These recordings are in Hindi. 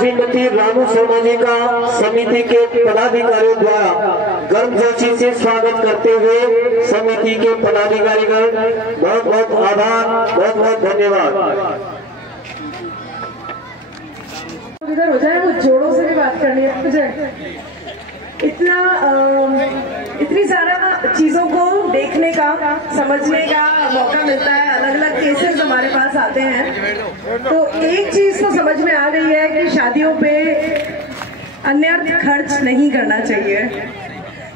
श्रीमती रानू सोना जी का समिति के पदाधिकारियों द्वारा गर्मजोशी से स्वागत करते हुए समिति के पदाधिकारीगण बहुत बहुत आभार, बहुत बहुत धन्यवाद। इधर हो जाए, वो जोड़ों से भी बात करनी है मुझे। इतनी सारा चीजों को देखने का, समझने का मौका मिलता है। अलग अलग केसेस हमारे पास आते हैं, तो एक चीज तो समझ में आ गई है कि शादियों पे अन्यर्थ खर्च नहीं करना चाहिए।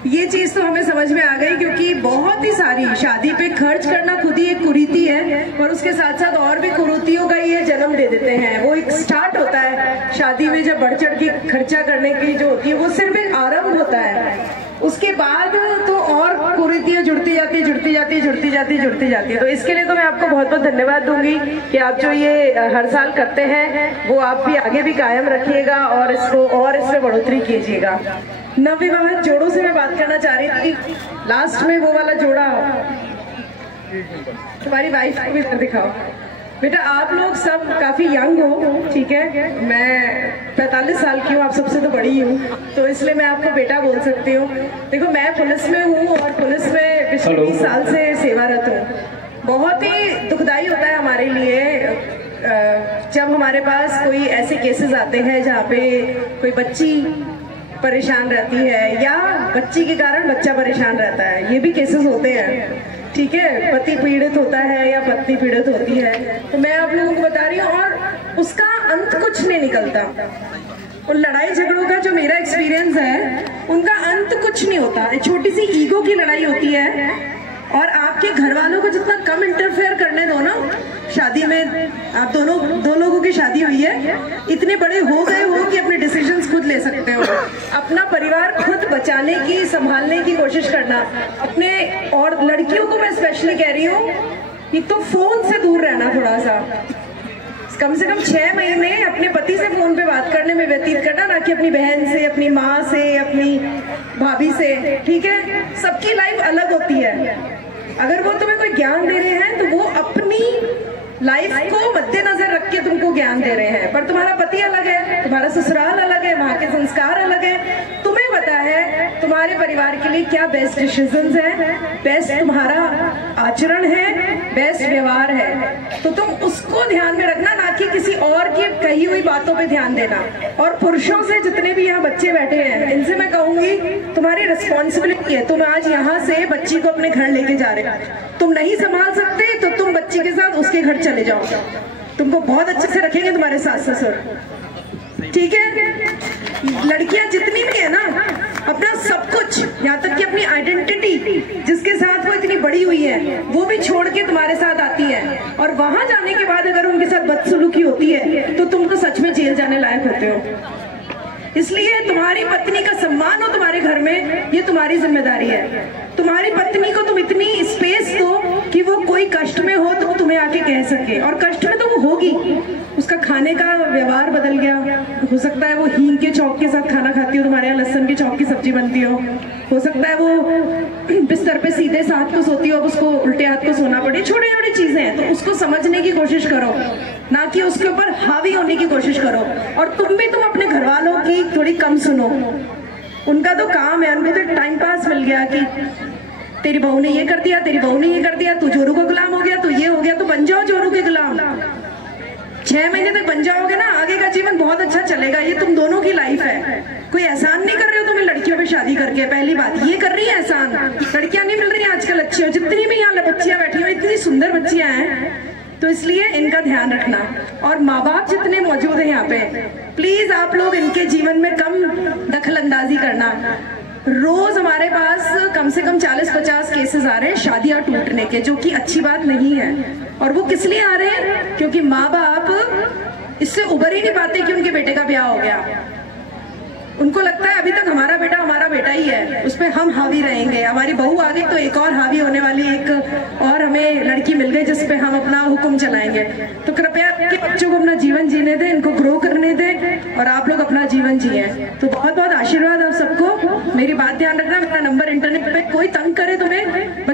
ये चीज तो हमें समझ में आ गई, क्योंकि बहुत ही सारी शादी पे खर्च करना खुद ही एक कुरीति है, और उसके साथ साथ और भी कुरीतियों का ये जन्म दे देते हैं। वो एक स्टार्ट होता है शादी में, जब बढ़ चढ़ के खर्चा करने की जो होती है वो सिर्फ एक आरंभ होता है। उसके बाद तो और कुरीतियां जुड़ती जाती है। तो इसके लिए तो मैं आपको बहुत बहुत धन्यवाद दूंगी कि आप जो ये हर साल करते हैं वो आप भी आगे भी कायम रखिएगा और इसको और इसमें बढ़ोतरी कीजिएगा। नवविवाहित जोड़ों से मैं बात करना चाह रही थी। लास्ट में वो वाला जोड़ा, तुम्हारी वाइफ को भी दिखाओ। बेटा आप लोग सब काफी यंग हो, ठीक है, मैं 45 साल की हूँ, आप सबसे तो बड़ी हूँ, तो इसलिए मैं आपको बेटा बोल सकती हूँ। देखो मैं पुलिस में हूँ और पुलिस में पिछले 20 साल से सेवारत हूँ। बहुत ही दुखदाई होता है हमारे लिए जब हमारे पास कोई ऐसे केसेस आते हैं जहाँ पे कोई बच्ची परेशान रहती है या बच्ची के कारण बच्चा परेशान रहता है। ये भी केसेस होते हैं, ठीक है, पति पीड़ित होता है या पत्नी पीड़ित होती है। तो मैं आप लोगों को बता रही हूँ, और उसका अंत कुछ नहीं निकलता। उन लड़ाई झगड़ों का जो मेरा एक्सपीरियंस है, उनका अंत कुछ नहीं होता। एक छोटी सी ईगो की लड़ाई होती है, और आपके घर वालों को जितना कम इंटरफेयर करने दो ना शादी में। आप दो लोगों की शादी हुई है, इतने बड़े हो गए हो कि अपने डिसीजंस खुद ले सकते हो, अपना परिवार खुद बचाने की, संभालने की कोशिश करना अपने। और लड़कियों को मैं स्पेशली कह रही हूँ, एक तो फोन से दूर रहना, थोड़ा सा कम से कम 6 महीने अपने पति से फोन पे बात करने में व्यतीत करना, ना कि अपनी बहन से, अपनी माँ से, अपनी भाभी से, ठीक है। सबकी लाइफ अलग होती है। अगर वो तुम्हें कोई ज्ञान दे रहे हैं तो वो अपनी लाइफ को मद्देनजर रख के तुमको ज्ञान दे रहे हैं, पर तुम्हारा पति अलग है, तुम्हारा ससुराल अलग है, वहां के संस्कार अलग है। तुम्हें पता है तुम्हारे परिवार के लिए क्या बेस्ट डिसीजंस है, बेस्ट तुम्हारा आचरण है, बेस्ट व्यवहार है, तो तुम उसको ध्यान में रखना, ना कि किसी और की कही हुई बातों पे ध्यान देना। और पुरुषों से, जितने भी यहाँ बच्चे बैठे हैं, इनसे मैं कहूंगी तुम्हारी रिस्पॉन्सिबिलिटी है। तुम आज यहाँ से बच्ची को अपने घर लेके जा रहे हो, तुम नहीं संभाल सकते तो तुम बच्ची के साथ उसके घर चले जाओ, तुमको बहुत अच्छे से रखेंगे तुम्हारे सास ससुर, ठीक है। लड़कियां जितनी भी है ना, अपना सब कुछ, यहाँ तक कि अपनी आइडेंटिटी जिसके साथ वो इतनी बड़ी हुई है, वो भी छोड़ के तुम्हारे साथ आती है। और वहां जाने के बाद अगर उनके साथ बदसलूकी होती है तो तुम तो सच में जेल जाने लायक होते हो। इसलिए तुम्हारी पत्नी का सम्मान हो तुम्हारे घर में, ये तुम्हारी जिम्मेदारी है। तुम्हारी पत्नी को तुम इतनी स्पेस दो कि वो कोई कष्ट में हो तो तुम्हें आके कह सके, और कष्ट में तो वो होगी। उसका खाने का व्यवहार बदल गया, हो सकता है वो हींग के चौक के साथ खाना खाती हो, तुम्हारे यहाँ लहसुन के चौक की सब्जी बनती हो सकता है वो बिस्तर पे सीधे हाथ को सोती हो, अब उसको उल्टे हाथ को सोना पड़े। छोटी छोटी चीजें हैं, तो उसको समझने की कोशिश करो, ना कि उसके ऊपर हावी होने की कोशिश करो। और तुम अपने घर वालों की थोड़ी कम सुनो। उनका तो काम है, उनको तो टाइम पास मिल गया कि तेरी बहू ने ये कर दिया, तेरी बहू ने ये कर दिया, तू जोरू का गुलाम हो गया, तो ये हो गया, तो बन जाओ जोरू के गुलाम। 6 महीने तक बन जाओगे ना, आगे का जीवन बहुत अच्छा चलेगा। ये तुम दोनों की लाइफ है, कोई एहसान नहीं कर रहे हो तुम्हें लड़कियों पे शादी करके। पहली बात ये कर रही है एहसान, लड़कियां नहीं मिल रही आजकल अच्छी हो, जितनी भी यहाँ बच्चियां बैठी हो, इतनी सुंदर बच्चियां हैं, तो इसलिए इनका ध्यान रखना। और माँ बाप जितने मौजूद है यहाँ पे, प्लीज आप लोग इनके जीवन में कम दखल अंदाजी करना। रोज हमारे पास कम से कम 40-50 केसेस आ रहे हैं शादियां टूटने के, जो कि अच्छी बात नहीं है। और वो किस लिए आ रहे हैं? क्योंकि माँ बाप इससे उबर ही नहीं पाते कि उनके बेटे का ब्याह हो गया। उनको लगता है अभी तक हमारा बेटा ही है, उस पर हम हावी रहेंगे। हमारी बहू आ गई तो एक और हावी होने वाली, एक और हमें लड़की मिल गई जिस पे हम अपना हुक्म चलाएंगे। तो कृपया के बच्चों को अपना जीवन जीने दें, इनको ग्रो करने दें, और आप लोग अपना जीवन जिए। तो बहुत बहुत आशीर्वाद आप सबको। मेरी बात ध्यान रखना, मेरा नंबर इंटरनेट पे कोई तंग करे तुम्हें